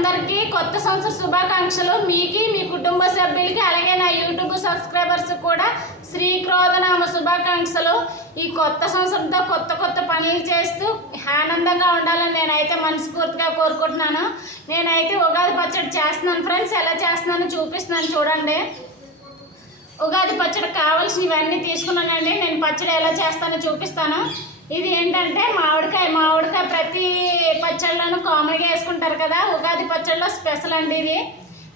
అందరికీ కొత్త సంవత్సర శుభాకాంక్షలు. మీకి మీ కుటుంబ సభ్యులకి అలాగే నా యూట్యూబ్ సబ్స్క్రైబర్స్ కూడా శ్రీ క్రోధనామ శుభాకాంక్షలు. ఈ కొత్త సంవత్సరంతో కొత్త కొత్త పనులు చేస్తూ ఆనందంగా ఉండాలని నేనైతే మనస్ఫూర్తిగా కోరుకుంటున్నాను. నేనైతే ఉగాది పచ్చడి చేస్తున్నాను ఫ్రెండ్స్. ఎలా చేస్తున్నానో చూపిస్తున్నాను చూడండి. ఉగాది పచ్చడి కావాల్సిన ఇవన్నీ తీసుకున్నానండి. నేను పచ్చడి ఎలా చేస్తానో చూపిస్తాను. ఇది ఏంటంటే మామిడికాయ మామిడికాయ ప్రతి పచ్చళ్ళలోనూ కామన్గా వేసుకుంటారు కదా ఉగాది పచ్చళ్ళలో స్పెషల్ అండి ఇది.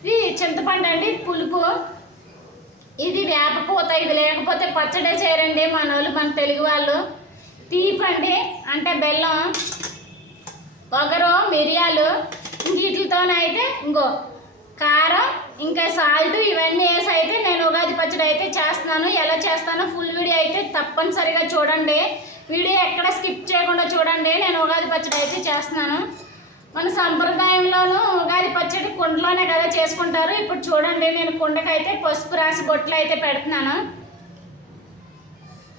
ఇది చింతపండు అండి పులుపు. ఇది వేపపూత ఇది లేకపోతే పచ్చడే చేయరండి మన వాళ్ళు మన తెలుగు వాళ్ళు. తీపండి అంటే బెల్లం ఒగరు మిరియాలు వీటితోనైతే ఇంకో కారం ఇంకా సాల్ట్ ఇవన్నీ వేసి అయితే నేను ఉగాది పచ్చడి అయితే చేస్తున్నాను. ఎలా చేస్తానో ఫుల్ వీడియో అయితే తప్పనిసరిగా చూడండి. వీడియో ఎక్కడ స్కిప్ చేయకుండా చూడండి. నేను ఉగాది పచ్చడి అయితే చేస్తున్నాను. మన సంప్రదాయంలోనూ ఉగాది పచ్చడి కుండలోనే కదా చేసుకుంటారు. ఇప్పుడు చూడండి నేను కుండకైతే పసుపు రాసి బొట్లు అయితే పెడుతున్నాను.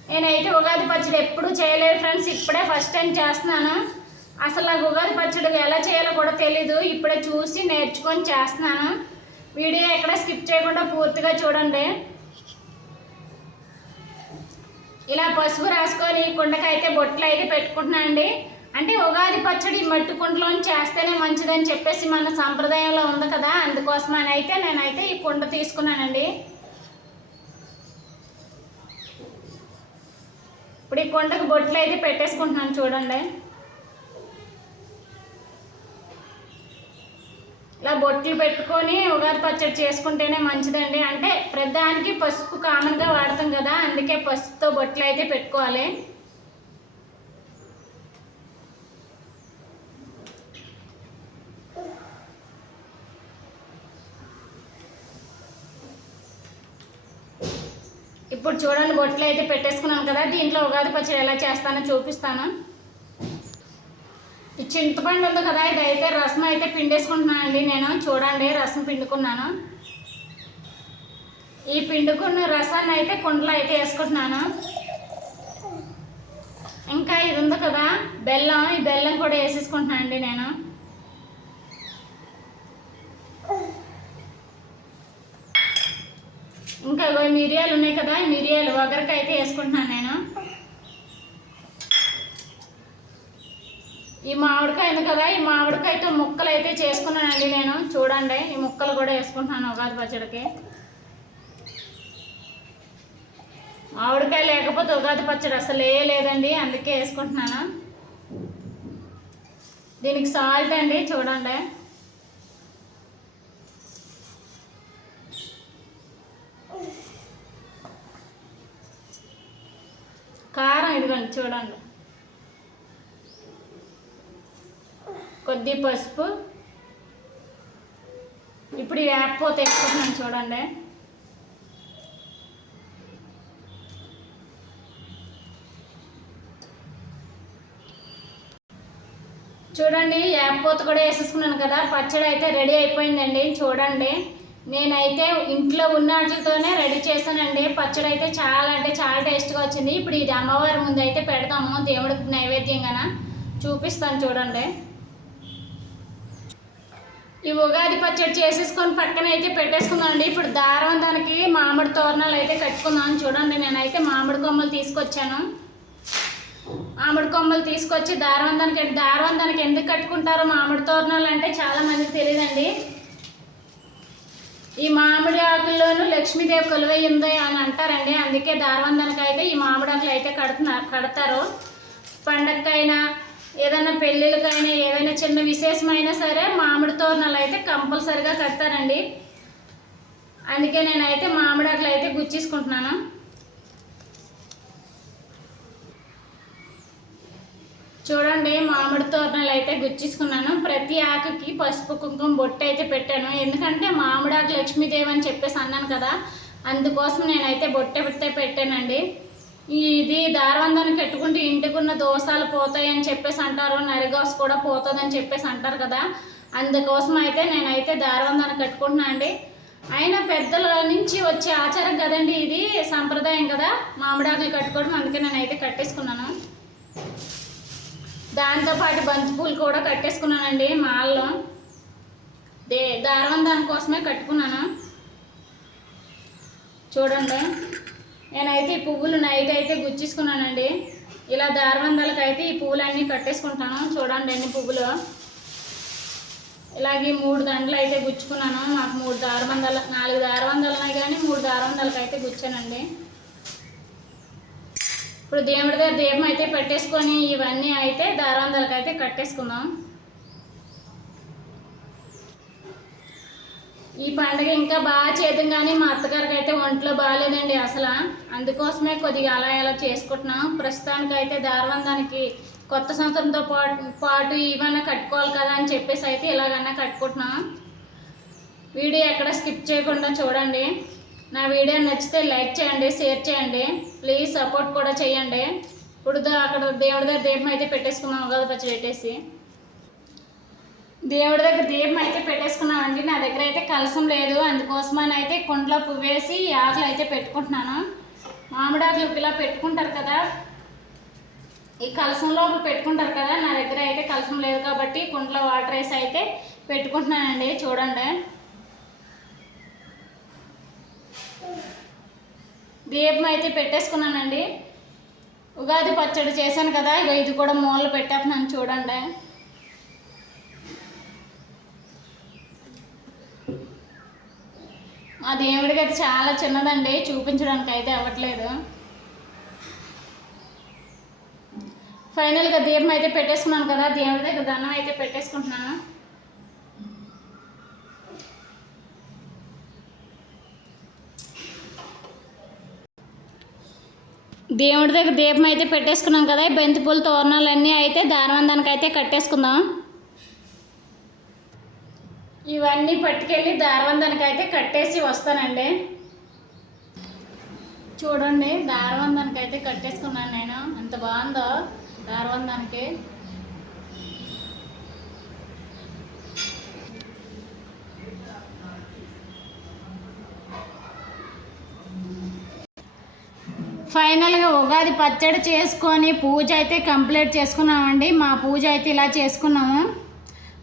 నేనైతే ఉగాది పచ్చడి ఎప్పుడూ చేయలేదు ఫ్రెండ్స్. ఇప్పుడే ఫస్ట్ టైం చేస్తున్నాను. అసలు నాకు ఉగాది పచ్చడి ఎలా చేయాలో కూడా తెలీదు. ఇప్పుడే చూసి నేర్చుకొని చేస్తున్నాను. వీడియో ఎక్కడ స్కిప్ చేయకుండా పూర్తిగా చూడండి. ఇలా పసుపు రాసుకొని కుండకైతే బొట్లు అయితే పెట్టుకుంటున్నాను అండి అంటే ఉగాది పచ్చడి మట్టి కుండలోని చేస్తేనే మంచిదని చెప్పేసి మన సాంప్రదాయంలో ఉంది కదా అందుకోసమని అయితే నేనైతే ఈ కుండ తీసుకున్నానండి. ఇప్పుడు ఈ కుండకు బొట్లు అయితే పెట్టేసుకుంటున్నాను చూడండి. ఇలా బొట్లు పెట్టుకొని ఉగాది పచ్చడి చేసుకుంటేనే మంచిదండి. అంటే ప్రధానికి పసుపు కామన్గా వాడతాం కదా అందుకే పసుపుతో బొట్లు అయితే పెట్టుకోవాలి. ఇప్పుడు చూడండి బొట్లు అయితే పెట్టేసుకున్నాను కదా దీంట్లో ఉగాది పచ్చడి ఎలా చేస్తానో చూపిస్తాను. చింతపండు ఉంది కదా ఇది అయితే రసం అయితే పిండేసుకుంటున్నానండి నేను. చూడండి రసం పిండుకున్నాను. ఈ పిండుకున్న రసాన్ని అయితే కుండలో అయితే వేసుకుంటున్నాను. ఇంకా ఇది ఉంది కదా బెల్లం. ఈ బెల్లం కూడా వేసేసుకుంటున్నాను అండి నేను. ఇంకా మిరియాలు ఉన్నాయి కదా మిరియాలు వగరికి అయితే వేసుకుంటున్నాను నేను. ఈ మామిడికాయ ఉంది కదా ఈ మామిడికాయతో ముక్కలు అయితే చేసుకున్నానండి నేను. చూడండి ఈ ముక్కలు కూడా వేసుకుంటున్నాను ఉగాది పచ్చడికి. మామిడికాయ లేకపోతే ఉగాది పచ్చడి అసలే లేదండి అందుకే వేసుకుంటున్నాను. దీనికి సాల్ట్ అండి చూడండి. కారం ఇదిగోండి చూడండి. కొద్ది పసుపు. ఇప్పుడు ఈ వేపపోతే వేసుకుంటున్నాను చూడండి. చూడండి వేపపోత కూడా వేసేసుకున్నాను కదా. పచ్చడి అయితే రెడీ అయిపోయిందండి. చూడండి. నేనైతే ఇంట్లో ఉన్న వాటితోనే రెడీ చేశానండి. పచ్చడి అయితే చాలా అంటే చాలా టేస్ట్గా వచ్చింది. ఇప్పుడు ఇది అమ్మవారి ముందు అయితే పెడతాము దేవుడికి నైవేద్యంగాన. చూపిస్తాను చూడండి. ఈ ఉగాది పచ్చడి చేసేసుకొని పక్కన అయితే పెట్టేసుకుందామండి. ఇప్పుడు దారం దానికి మామిడి తోరణాలు అయితే కట్టుకుందాం చూడండి. నేనైతే మామిడి కొమ్మలు తీసుకొచ్చాను. మామిడి కొమ్మలు తీసుకొచ్చి దారవందానికి దారవందానికి ఎందుకు కట్టుకుంటారో మామిడి తోరణాలు అంటే చాలా మందికి తెలియదండి. ఈ మామిడి ఆకుల్లోనూ లక్ష్మీదేవి కొలువై ఉంది అని అంటారండి. అందుకే దారవందానికి అయితే ఈ మామిడి ఆకులు అయితే కడుతున్నారు కడతారు. పండగకైనా ఏదైనా పెళ్ళిళ్ళకైనా ఏదైనా చిన్న విశేషమైనా సరే మామిడి తోరణాలు అయితే కంపల్సరిగా కడతారండి. అందుకే నేనైతే మామిడాకులు అయితే గుచ్చేసుకుంటున్నాను. చూడండి మామిడి తోరణాలు అయితే గుచ్చేసుకున్నాను. ప్రతి ఆకుకి పసుపు కుంకుమ బొట్టు అయితే పెట్టాను. ఎందుకంటే మామిడాకు లక్ష్మీదేవి అని చెప్పేసి అన్నాను కదా అందుకోసం నేనైతే బొట్టె బొట్టే పెట్టానండి. ఇది దారవందాన్ని కట్టుకుంటే ఇంటికి ఉన్న దోషాలు పోతాయని చెప్పేసి అంటారు. నరిగాస్ కూడా పోతుందని చెప్పేసి అంటారు కదా. అందుకోసం అయితే నేనైతే దారవందాన్ని కట్టుకుంటున్నాను అండి. అయినా పెద్దల నుంచి వచ్చే ఆచారం కదండి ఇది. సంప్రదాయం కదా. మామిడాకులు కట్టుకోవడం అందుకే నేనైతే కట్టేసుకున్నాను. దాంతోపాటు బంతి పూలు కూడా కట్టేసుకున్నానండి మాల్లో. దారవందాని కోసమే కట్టుకున్నాను. చూడండి. నేనైతే ఈ పువ్వులు నైట్ అయితే గుచ్చేసుకున్నానండి. ఇలా దారవందాలకు అయితే ఈ పువ్వులన్నీ కట్టేసుకుంటాను. చూడండి ఎన్ని పువ్వులు. ఇలాగే మూడు దండలు అయితే గుచ్చుకున్నాను. మాకు మూడు దారబందాలు నాలుగు దారబందాలు కానీ మూడు దారబందాలకు అయితే గుచ్చానండి. ఇప్పుడు దేవుడి దగ్గర దీపం అయితే పెట్టేసుకొని ఇవన్నీ అయితే దారబందాలకు అయితే కట్టేసుకుందాం. ఈ పండగ ఇంకా బాగా చేద్దాం కానీ మా అత్తగారికి అయితే ఒంట్లో బాగాలేదండి అసలు. అందుకోసమే కొద్దిగా అలా ఎలా చేసుకుంటున్నాం. ప్రస్తుతానికి అయితే దారవందానికి కొత్త సంవత్సరంతో పాటు పాటు ఇవన్నీ కట్టుకోవాలి కదా అని చెప్పేసి అయితే ఇలాగన్నా కట్టుకుంటున్నాం. వీడియో ఎక్కడ స్కిప్ చేయకుండా చూడండి. నా వీడియో నచ్చితే లైక్ చేయండి షేర్ చేయండి. ప్లీజ్ సపోర్ట్ కూడా చేయండి. ఇప్పుడు అక్కడ దేవుడి దగ్గర దీపం అయితే పెట్టేసుకున్నాం కదా పచ్చి పెట్టేసి. దేవుడి దగ్గర దీపం అయితే పెట్టేసుకున్నామండి. నా దగ్గర అయితే కలసం లేదు. అందుకోసమని అయితే కుండలో పువ్వేసి ఆకులు అయితే పెట్టుకుంటున్నాను. మామిడి ఆకులు ఇలా పెట్టుకుంటారు కదా. ఈ కలసంలో పెట్టుకుంటారు కదా. నా దగ్గర అయితే కలసం లేదు కాబట్టి కుండలో వాటర్ వేసి అయితే పెట్టుకుంటున్నానండి. చూడండి. దీపం అయితే పెట్టేసుకున్నానండి. ఉగాది పచ్చడి చేశాను కదా. ఇగో ఇది కూడా మూలలు పెట్టేస్తున్నాను. చూడండి. ఆ దేవుడికి అయితే చాలా చిన్నదండి. చూపించడానికి అయితే అవ్వట్లేదు. ఫైనల్గా దీపం అయితే పెట్టేసుకున్నాను కదా. దేవుడి దగ్గర దండం అయితే పెట్టేసుకుంటున్నాను. దేవుడి దగ్గర దీపం అయితే పెట్టేసుకున్నాం కదా. బంతిపూల తోరణాలన్నీ అయితే దానవందానికి అయితే కట్టేసుకుందాం. ఇవన్నీ పట్టుకెళ్ళి దారవందానికి అయితే కట్టేసి వస్తానండి. చూడండి దారవందానికి అయితే కట్టేసుకున్నాను నేను. అంత బాగుందో దారవందానికి ఫైనల్గా ఉగాది పచ్చడి చేసుకొని పూజ అయితే కంప్లీట్ చేసుకున్నామండి. మా పూజ అయితే ఇలా చేసుకున్నాము.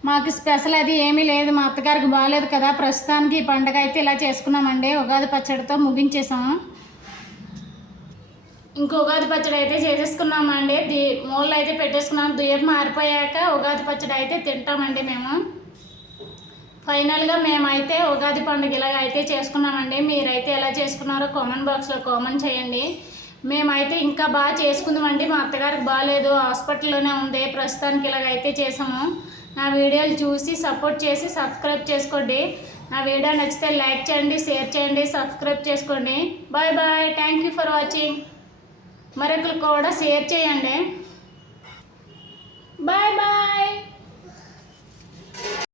మాకు స్పెషల్ అది ఏమీ లేదు. మా అత్తగారికి బాగాలేదు కదా. ప్రస్తుతానికి ఈ పండగ అయితే ఇలా చేసుకున్నామండి. ఉగాది పచ్చడితో ముగించేసాము ఇంకో ఉగాది పచ్చడి అయితే చేసేసుకున్నామండి. దీ మూలలో అయితే పెట్టేసుకున్నాం. దుయ్యం మారిపోయాక ఉగాది పచ్చడి అయితే తింటామండి మేము. ఫైనల్గా మేమైతే ఉగాది పండుగ ఇలాగ అయితే చేసుకున్నామండి. మీరైతే ఎలా చేసుకున్నారో కామెంట్ బాక్స్లో కామెంట్ చేయండి. మేమైతే ఇంకా బాగా చేసుకుందామండి. మా అత్తగారికి బాగాలేదు. హాస్పిటల్లోనే ఉంది. ప్రస్తుతానికి ఇలాగ అయితే చేసాము. నా వీడియోలు చూసి సపోర్ట్ చేసి సబ్స్క్రైబ్ చేసుకోండి. నా వీడియో నచ్చితే లైక్ చేయండి షేర్ చేయండి సబ్స్క్రైబ్ చేసుకోండి. Bye bye. Thank you for watching మరొకరు కూడా షేర్ చేయండి. Bye bye.